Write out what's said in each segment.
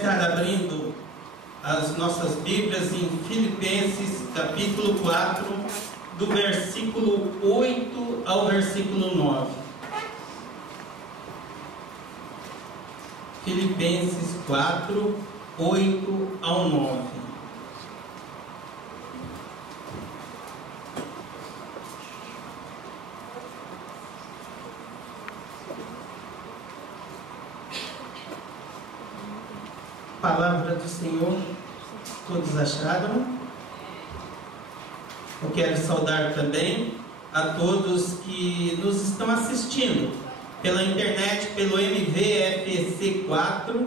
estar abrindo as nossas Bíblias em Filipenses capítulo 4, do versículo 8 ao versículo 9. Filipenses 4, 8 ao 9. Palavra do Senhor, todos acharam? Eu quero saudar também a todos que nos estão assistindo pela internet, pelo MVFC4,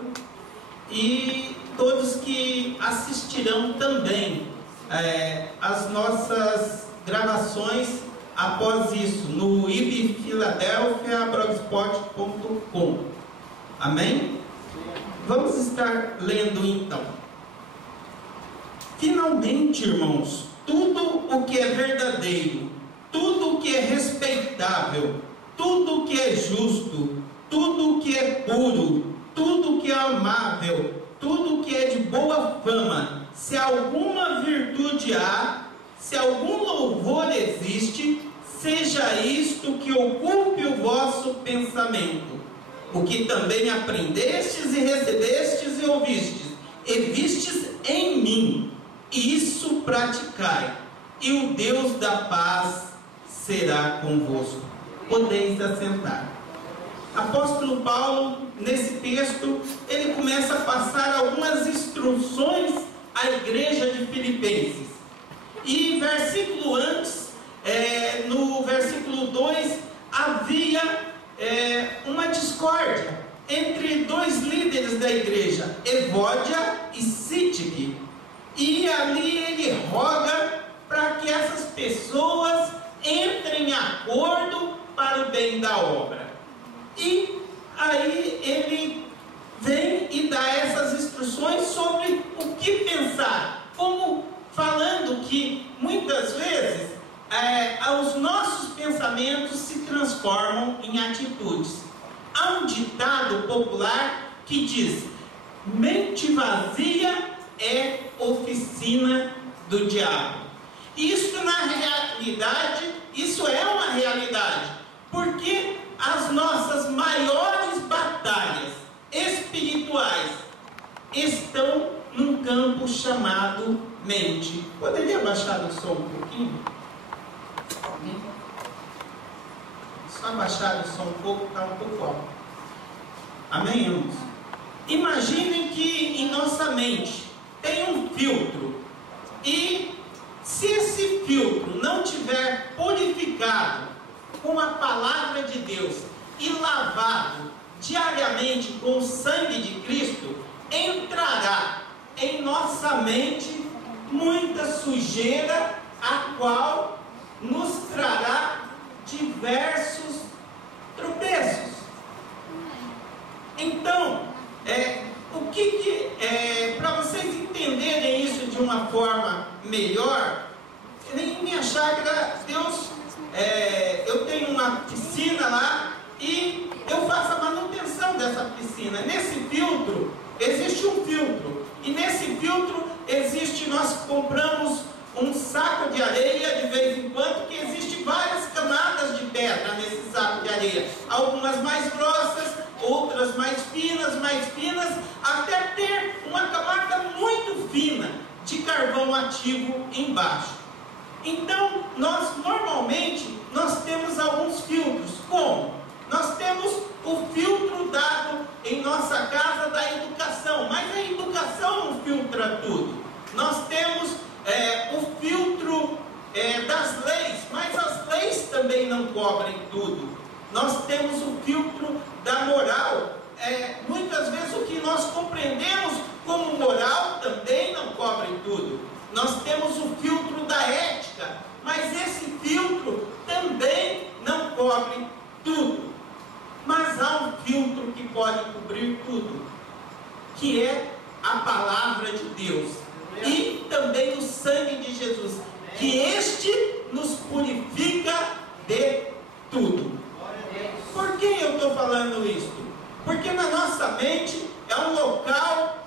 e todos que assistirão também as nossas gravações após isso no ibfiladelfia.blogspot.com. Amém? Vamos estar lendo então. Finalmente, irmãos, tudo o que é verdadeiro, tudo o que é respeitável, tudo o que é justo, tudo o que é puro, tudo o que é amável, tudo o que é de boa fama, se alguma virtude há, se algum louvor existe, seja isto que ocupe o vosso pensamento. O que também aprendestes e recebestes e ouvistes, e vistes em mim, isso praticai, e o Deus da paz será convosco. Podeis assentar. Apóstolo Paulo, nesse texto, ele começa a passar algumas instruções à igreja de Filipenses. E versículo antes, no versículo 2, havia uma discórdia entre dois líderes da igreja, Evódia e Sítique, e ali ele roga para que essas pessoas entrem em acordo para o bem da obra. E aí ele vem e dá essas instruções sobre o que pensar, como falando que muitas vezes os nossos pensamentos se transformam em atitudes. Há um ditado popular que diz: mente vazia é oficina do diabo. Isso na realidade, isso é uma realidade, porque as nossas maiores batalhas espirituais estão num campo chamado mente. Poderia baixar o som um pouquinho? Só abaixar o som um pouco, está um pouco alto. Amém, irmãos? Imaginem que em nossa mente tem um filtro, e se esse filtro não tiver purificado com a palavra de Deus e lavado diariamente com o sangue de Cristo, entrará em nossa mente muita sujeira, a qual nos trará diversos tropeços. Então, para vocês entenderem isso de uma forma melhor, em minha chácara, eu tenho uma piscina lá e eu faço a manutenção dessa piscina. Nesse filtro, existe um filtro, e nesse filtro nós compramos um saco de areia de vez em quando, que existe várias camadas de pedra nesse saco de areia, algumas mais grossas, outras mais finas, até ter uma camada muito fina de carvão ativo embaixo. Então, normalmente temos alguns filtros. Como? Nós temos o filtro dado em nossa casa da educação, mas a educação não filtra tudo. Nós temos o filtro das leis, mas as leis também não cobrem tudo. Nós temos o filtro da moral. Muitas vezes o que nós compreendemos como moral também não cobre tudo. Nós temos o filtro da ética, mas esse filtro também não cobre tudo. Mas há um filtro que pode cobrir tudo, que é a palavra de Deus e também o sangue de Jesus, que este nos purifica de tudo. Por que eu estou falando isso? Porque na nossa mente é um local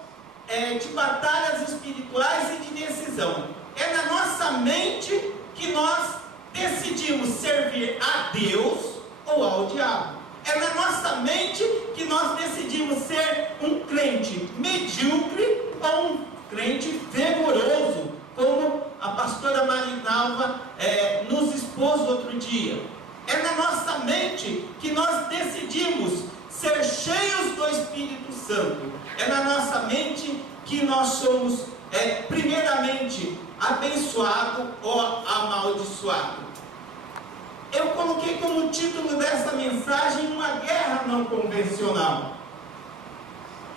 de batalhas espirituais e de decisão. É na nossa mente que nós decidimos servir a Deus ou ao diabo. É na nossa mente que nós decidimos ser um crente medíocre ou um crente fervoroso, como a pastora Marinalva nos expôs outro dia. É na nossa mente que nós decidimos ser cheios do Espírito Santo. É na nossa mente que nós somos, primeiramente, abençoado ou amaldiçoado. Eu coloquei como título dessa mensagem uma guerra não convencional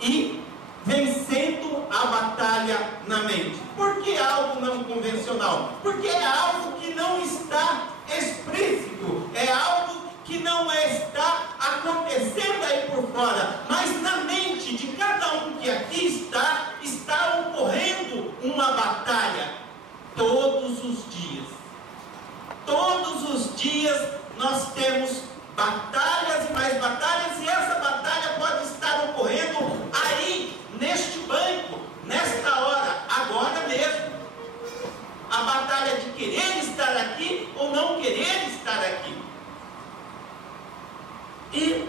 e vencendo a batalha na mente. Por que algo não convencional? Porque é algo que não está explícito, é algo que não está acontecendo aí por fora, mas na mente de cada um que aqui está ocorrendo uma batalha todos os dias. Todos os dias nós temos batalhas e mais batalhas, e essa batalha pode estar ocorrendo aí, neste banco, nesta hora, agora mesmo. A batalha de querer estar aqui ou não querer estar aqui. E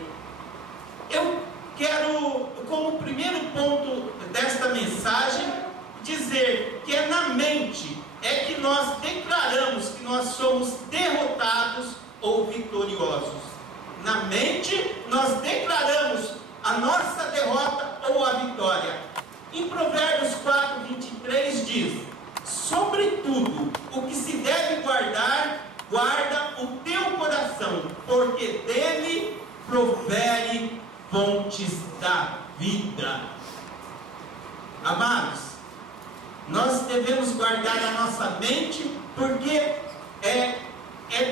eu quero, como primeiro ponto desta mensagem, dizer que é na mente que nós declaramos que nós somos derrotados ou vitoriosos. Na mente nós declaramos a nossa derrota ou a vitória. Em Provérbios 4:23 diz: sobretudo o que se deve guardar, guarda o teu coração, porque dele profere fontes da vida. Amados, nós devemos guardar a nossa mente, porque é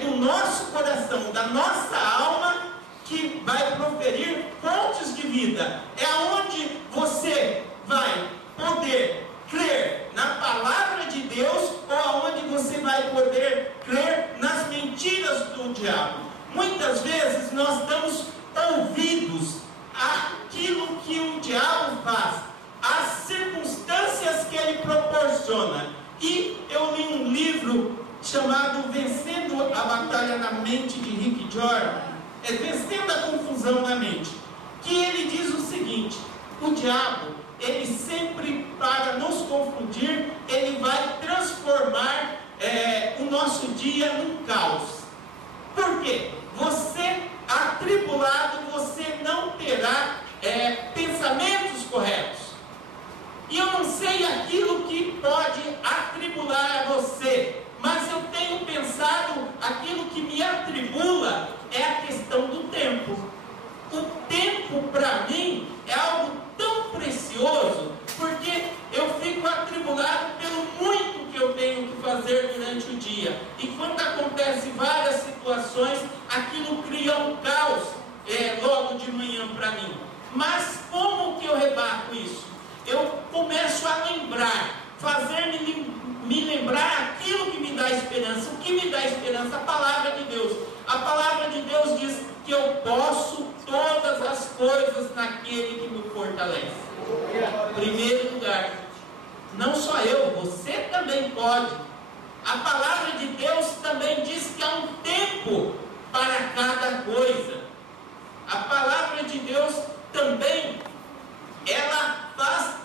do nosso coração, da nossa alma, que vai proferir fontes de vida. É aonde você vai poder crer na palavra de Deus, ou aonde você vai poder crer nas mentiras do diabo. Muitas vezes nós damos ouvidos àquilo que o diabo faz, às circunstâncias que ele proporciona. E eu li um livro chamado Vencendo a Batalha na Mente, de Rick Jordan, Vencendo a Confusão na Mente, que ele diz o seguinte: o diabo, ele sempre, para nos confundir, ele vai transformar o nosso dia num caos. Por quê? Você, atribulado, você não terá pensamentos corretos. E eu não sei aquilo que pode atribular a você, mas eu tenho pensado, aquilo que me atribula é a questão do tempo. O tempo, para mim, é algo tão precioso, porque eu fico atribulado pelo muito que eu tenho que fazer durante o dia. E quando acontecem várias situações, aquilo cria um caos logo de manhã para mim. Mas como que eu rebato isso? Eu começo a lembrar, me lembrar aquilo que me dá esperança. O que me dá esperança? A palavra de Deus. A palavra de Deus diz que eu posso todas as coisas naquele que me fortalece. Em primeiro lugar, não só eu, você também pode. A palavra de Deus também diz que há um tempo para cada coisa. A palavra de Deus também, ela faz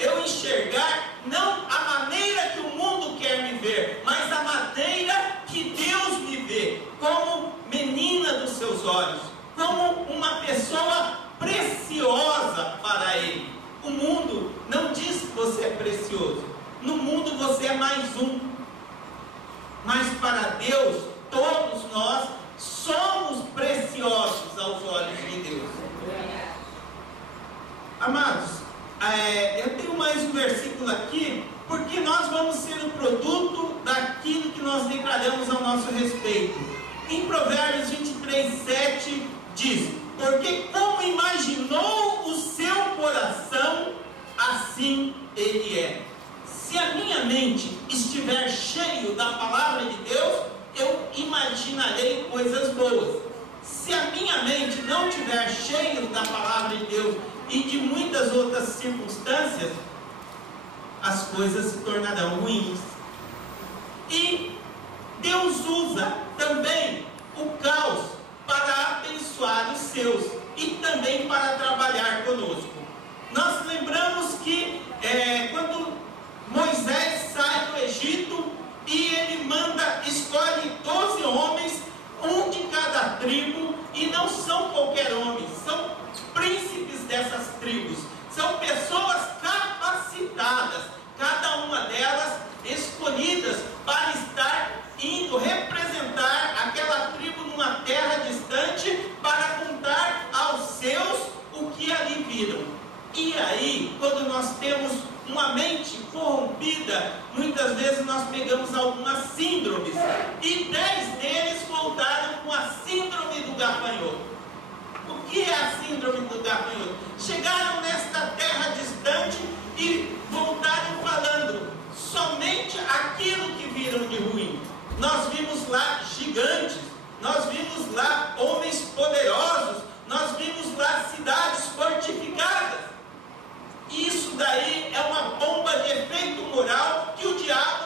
eu enxergar não a maneira que o mundo quer me ver, mas a maneira que Deus me vê, como menina dos seus olhos, como uma pessoa preciosa para Ele. O mundo não diz que você é precioso. No mundo você é mais um. Mas para Deus, todos nós somos preciosos aos olhos de Deus. Amados, eu tenho mais um versículo aqui, porque nós vamos ser o produto daquilo que nós declaramos ao nosso respeito. Em Provérbios 23:7 diz: porque como imaginou o seu coração, assim ele é. Se a minha mente estiver cheio da palavra de Deus, eu imaginarei coisas boas. Se a minha mente não estiver cheia da palavra de Deus e de muitas outras circunstâncias, as coisas se tornarão ruins. E Deus usa também o caos para abençoar os seus e também para trabalhar conosco. Nós lembramos que quando Moisés sai do Egito e ele escolhe 12 homens, um de cada tribo, e não são qualquer homens, são príncipes dessas tribos, são pessoas capacitadas, cada uma delas escolhidas para estar indo representar aquela tribo numa terra distante, para contar aos seus o que ali viram. E aí, quando nós temos uma mente corrompida, muitas vezes nós pegamos algumas síndromes, e 10 deles voltaram com a síndrome do gafanhoto. O que é a síndrome do gafanhoto? Chegaram nesta terra distante e voltaram falando somente aquilo que viram de ruim. Nós vimos lá gigantes, nós vimos lá homens poderosos, nós vimos lá cidades fortificadas. Isso daí é uma bomba de efeito moral que o diabo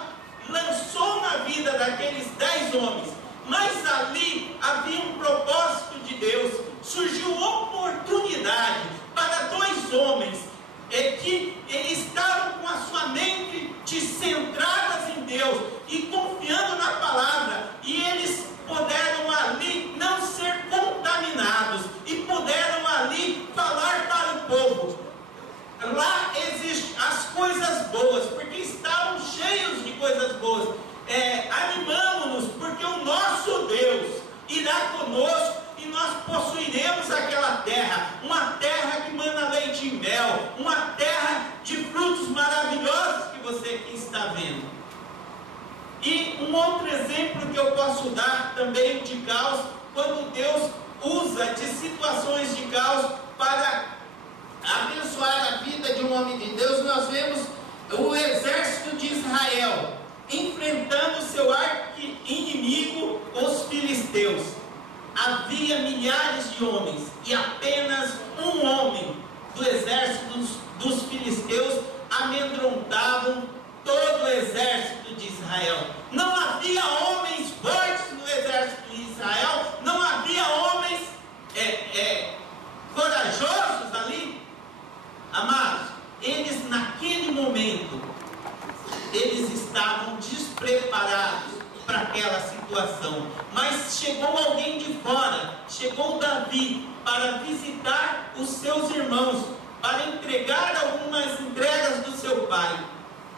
lançou na vida daqueles 10 homens. Mas ali havia um propósito de Deus. Surgiu oportunidade para 2 homens que estavam com a sua mente centradas em Deus e confiando na palavra, e eles puderam ali não ser contaminados e puderam ali falar para o povo. Lá existem as coisas boas, porque estavam cheios de coisas boas. Animamos-nos, porque o nosso Deus irá conosco e nós possuiremos aquela terra, uma terra que mana leite e mel, uma terra de frutos maravilhosos que você aqui está vendo. E um outro exemplo que eu posso dar também de caos, quando Deus usa de situações de caos para abençoar a vida de um homem de Deus, nós vemos o exército de Israel enfrentando seu arqui-inimigo, os filisteus. Havia milhares de homens e apenas um homem do exército dos filisteus amedrontavam todo o exército de Israel. Não havia homens fortes no exército de Israel, não havia homens corajosos ali. Amados, eles naquele momento, eles estavam despreparados para aquela situação. Mas chegou alguém de fora, chegou Davi para visitar os seus irmãos, para entregar algumas entregas do seu pai.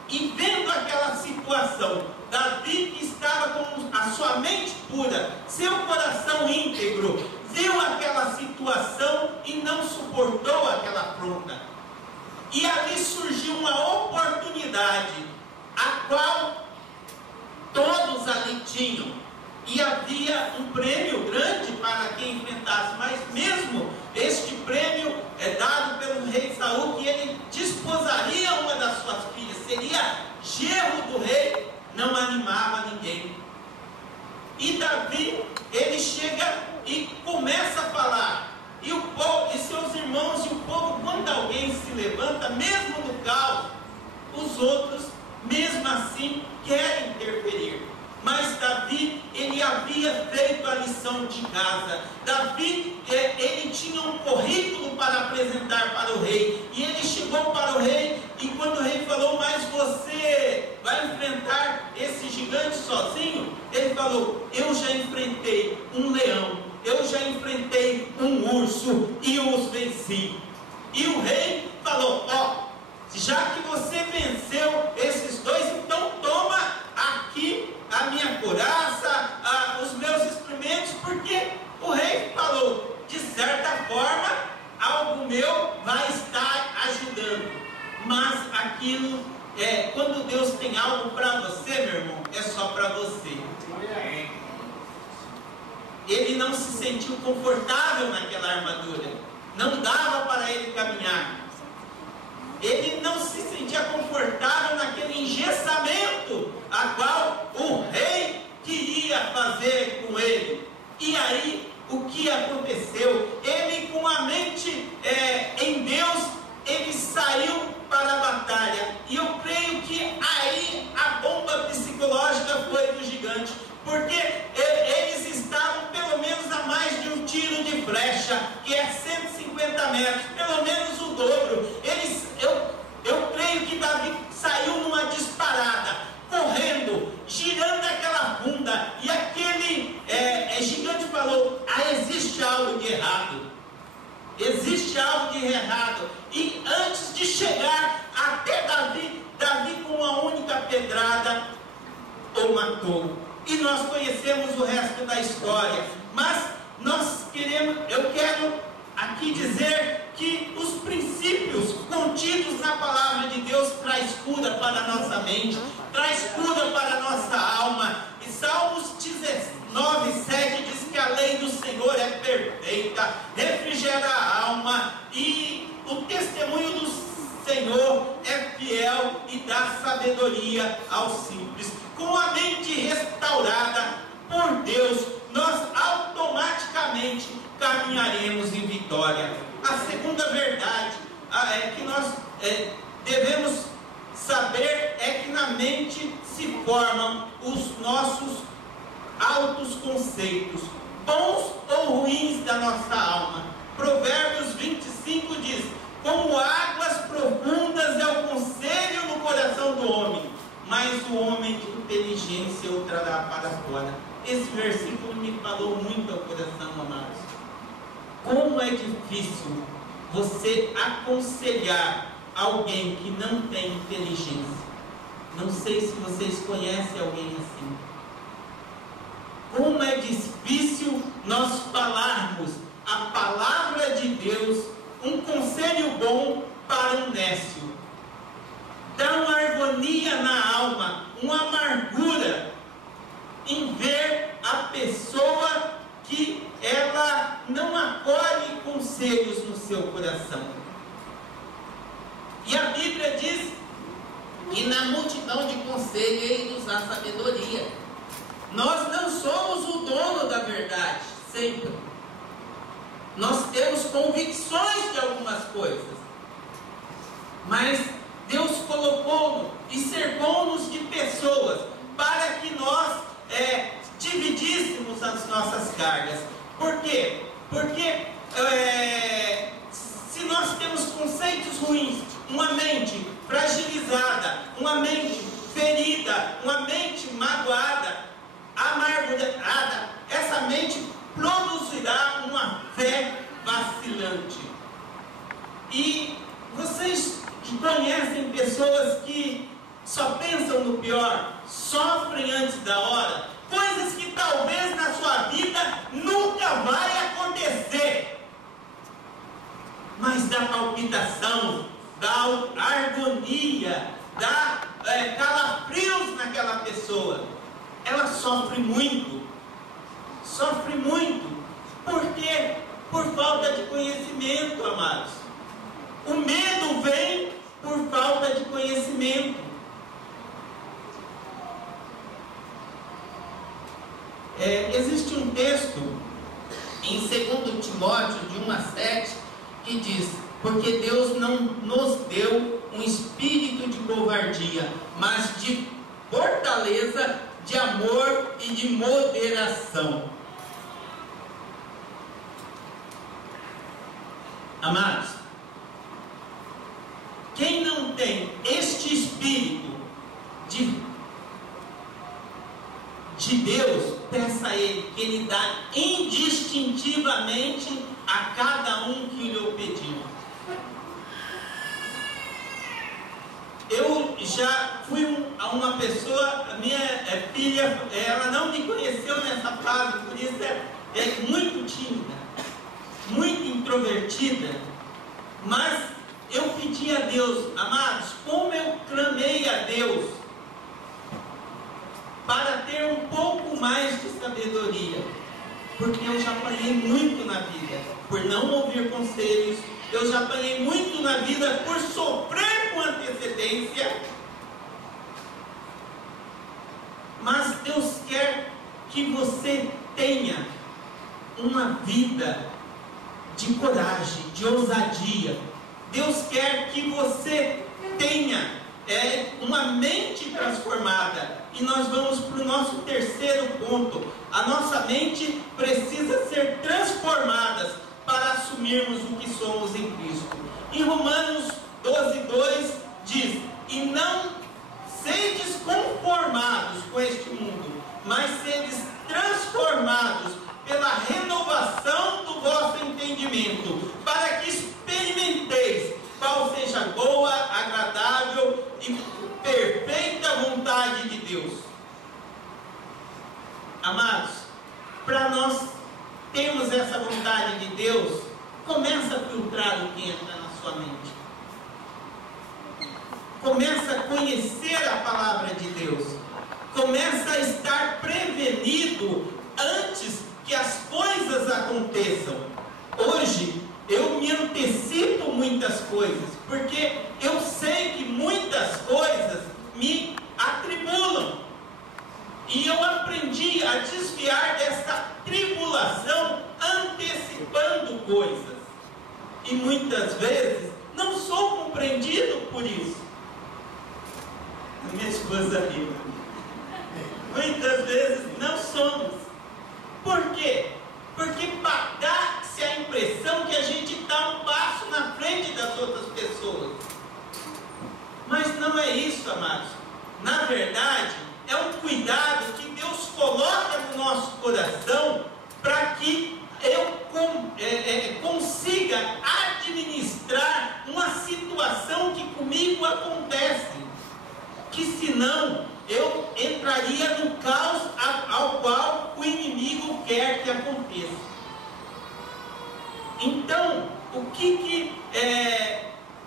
E vendo aquela situação, Davi, que estava com a sua mente pura, seu coração íntegro, viu aquela situação e não suportou aquela afronta. E ali surgiu uma oportunidade, a qual todos ali tinham, e havia um prêmio grande para quem enfrentasse, mas mesmo este prêmio é dado pelo rei Saul, que ele desposaria uma das suas filhas, seria genro do rei, não animava ninguém. E Davi, ele chega e começa a falar, e o povo, e seus irmãos e o povo, quando alguém se levanta, mesmo no caos, os outros, mesmo assim, querem interferir. Mas Davi, ele havia feito a lição de casa. Davi, ele tinha um currículo para apresentar para o rei. E ele chegou para o rei, e quando o rei falou, mas você vai enfrentar esse gigante sozinho? Ele falou, eu já enfrentei um leão, eu já enfrentei um urso e os venci. E o rei falou, já que você venceu esses dois, então toma aqui a minha couraça, os meus instrumentos, porque o rei falou, de certa forma, algo meu vai estar ajudando. Mas aquilo, quando Deus tem algo para você, meu irmão, é só para você. Ele não se sentiu confortável naquela armadura, não dava para ele caminhar. Ele não se sentia confortável naquele engessamento a qual o rei queria fazer com ele. E aí, o que aconteceu? Ele, com a mente em Deus, ele saiu para a batalha. E eu creio matou. E nós conhecemos o resto da história. Mas eu quero aqui dizer que os princípios contidos na palavra de Deus traz cura para a nossa mente, traz cura para a nossa alma. E Salmos 19:7 diz que a lei do Senhor é perfeita, refrigera a alma, e o testemunho do Senhor é fiel e dá sabedoria aos simples. Com a mente restaurada por Deus, nós automaticamente caminharemos em vitória. A segunda verdade que nós devemos saber é que na mente se formam os nossos altos conceitos, bons ou ruins da nossa alma. Provérbios 25 diz: como águas profundas é o conselho no coração do homem, mas o homem de inteligência o trará para fora. Esse versículo me falou muito ao coração, amados. Como é difícil você aconselhar alguém que não tem inteligência. Não sei se vocês conhecem alguém assim. Como é difícil nós falarmos a palavra de Deus, um conselho bom para um nécio. Dá uma harmonia na alma, uma amargura em ver a pessoa que ela não acolhe conselhos no seu coração. E a Bíblia diz que na multidão de conselhos Ele nos dá sabedoria. Nós não somos o dono da verdade, sempre. Nós temos convicções de algumas coisas, mas Deus colocou-nos e cercou-nos de pessoas para que nós dividíssemos as nossas cargas. Por quê? Porque se nós temos conceitos ruins, uma mente fragilizada, uma mente ferida, uma mente magoada, amargurada, essa mente produzirá uma fé vacilante. E vocês conhecem pessoas que só pensam no pior, sofrem antes da hora, coisas que talvez na sua vida nunca vai acontecer, mas dá palpitação, dá harmonia, dá calafrios naquela pessoa. Ela sofre muito. Por quê? Por falta de conhecimento, amados. O medo vem por falta de conhecimento. Existe um texto em 2 Timóteo de 1:7 que diz: porque Deus não nos deu um espírito de covardia, mas de fortaleza, de amor e de moderação. Amados, quem não tem este espírito de Deus, peça a Ele que Ele dá indistintivamente a cada um que lhe pediu. Eu já fui a uma pessoa, a minha filha, ela não me conheceu nessa fase, por isso é muito tímida, muito introvertida, mas eu pedi a Deus, amados, como eu clamei a Deus para ter um pouco mais de sabedoria, porque eu já apanhei muito na vida por não ouvir conselhos, eu já apanhei muito na vida por sofrer com antecedência, mas Deus quer que você tenha uma vida de coragem, de ousadia. Deus quer que você tenha uma mente transformada. E nós vamos para o nosso terceiro ponto. A nossa mente precisa ser transformada para assumirmos o que somos em Cristo. Em Romanos 12:2 diz: e não sedes conformados com este mundo, mas sedes transformados pela renovação do vosso entendimento, para que experimenteis qual seja a boa, agradável e perfeita vontade de Deus. Amados, para nós termos essa vontade de Deus, começa a filtrar o que entra na sua mente. Começa a conhecer a palavra de Deus. Começa a estar prevenido antes que as coisas aconteçam. Hoje, eu me antecipo muitas coisas, porque eu sei que muitas coisas me atribulam. E eu aprendi a desviar dessa tribulação antecipando coisas. E muitas vezes não sou compreendido por isso. A minha esposa riu. Muitas vezes não somos. Por quê? Porque dá-se a impressão que a gente está um passo na frente das outras pessoas. Mas não é isso, amados. Na verdade, é um cuidado que Deus coloca no nosso coração para que eu consiga administrar uma situação que comigo acontece. Que senão eu entraria no caos ao qual o inimigo quer que aconteça. Então, o que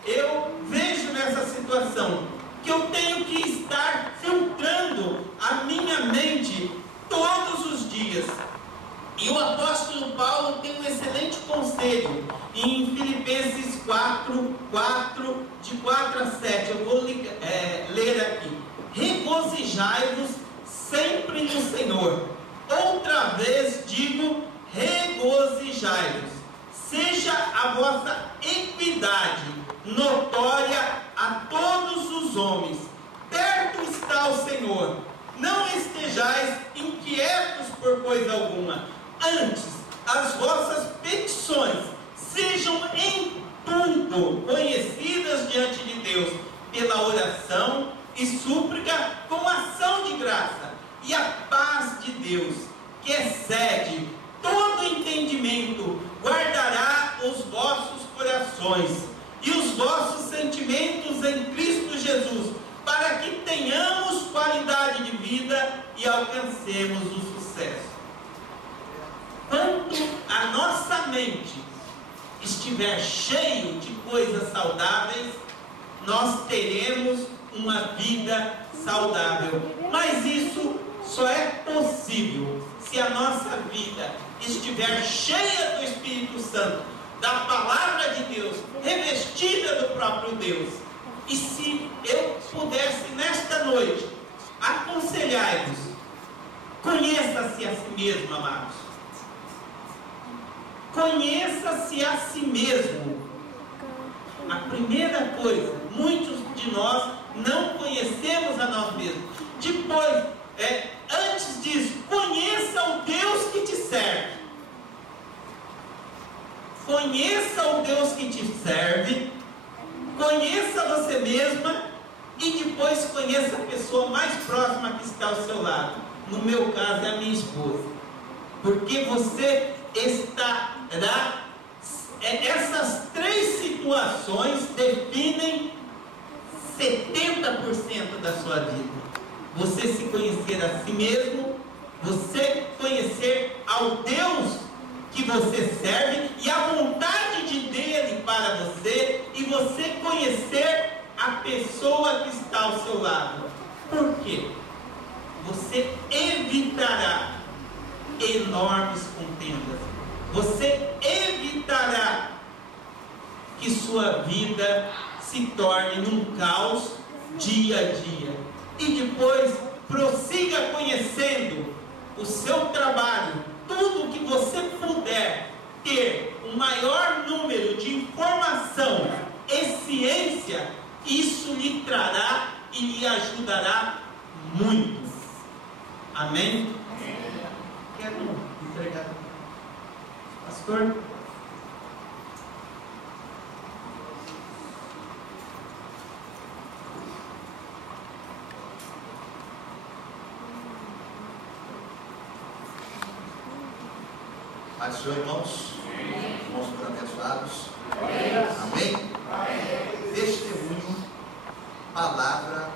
eu vejo nessa situação? Que eu tenho que estar filtrando a minha mente todos os dias. E o apóstolo Paulo tem um excelente conselho em Filipenses 4, de 4 a 7. Eu vou ler aqui. Regozijai-vos sempre no Senhor. Outra vez digo, regozijai-vos. Seja a vossa equidade notória a todos os homens. Perto está o Senhor. Não estejais inquietos por coisa alguma. Antes, as vossas petições sejam em tudo conhecidas diante de Deus, pela oração e súplica com ação de graça. E a paz de Deus, que excede todo entendimento, guardará os vossos corações e os vossos sentimentos em Cristo Jesus, para que tenhamos qualidade de vida e alcancemos o sucesso. Quando a nossa mente estiver cheio de coisas saudáveis, nós teremos uma vida saudável. Mas isso só é possível se a nossa vida estiver cheia do Espírito Santo, da palavra de Deus, revestida do próprio Deus. E se eu pudesse nesta noite aconselhar-vos, conheça-se a si mesmo, amados. Conheça-se a si mesmo. A primeira coisa, muitos de nós não conhecemos a nós mesmos. Depois, antes disso, conheça o Deus que te serve. Conheça o Deus que te serve. Conheça você mesma. E depois conheça a pessoa mais próxima que está ao seu lado. No meu caso é a minha esposa. Porque você estará... essas três situações definem 70% da sua vida. Você se conhecer a si mesmo, você conhecer ao Deus que você serve e a vontade dele para você, e você conhecer a pessoa que está ao seu lado. Por quê? Você evitará enormes contendas. Você evitará que sua vida se torne num caos dia a dia. E depois prossiga conhecendo o seu trabalho, tudo que você puder ter o maior número de informação e ciência, isso lhe trará e lhe ajudará muito. Amém? Quero entregar. Pastor? Paz do Senhor, irmãos. Irmãos foram abençoados. Amém? Testemunho, palavra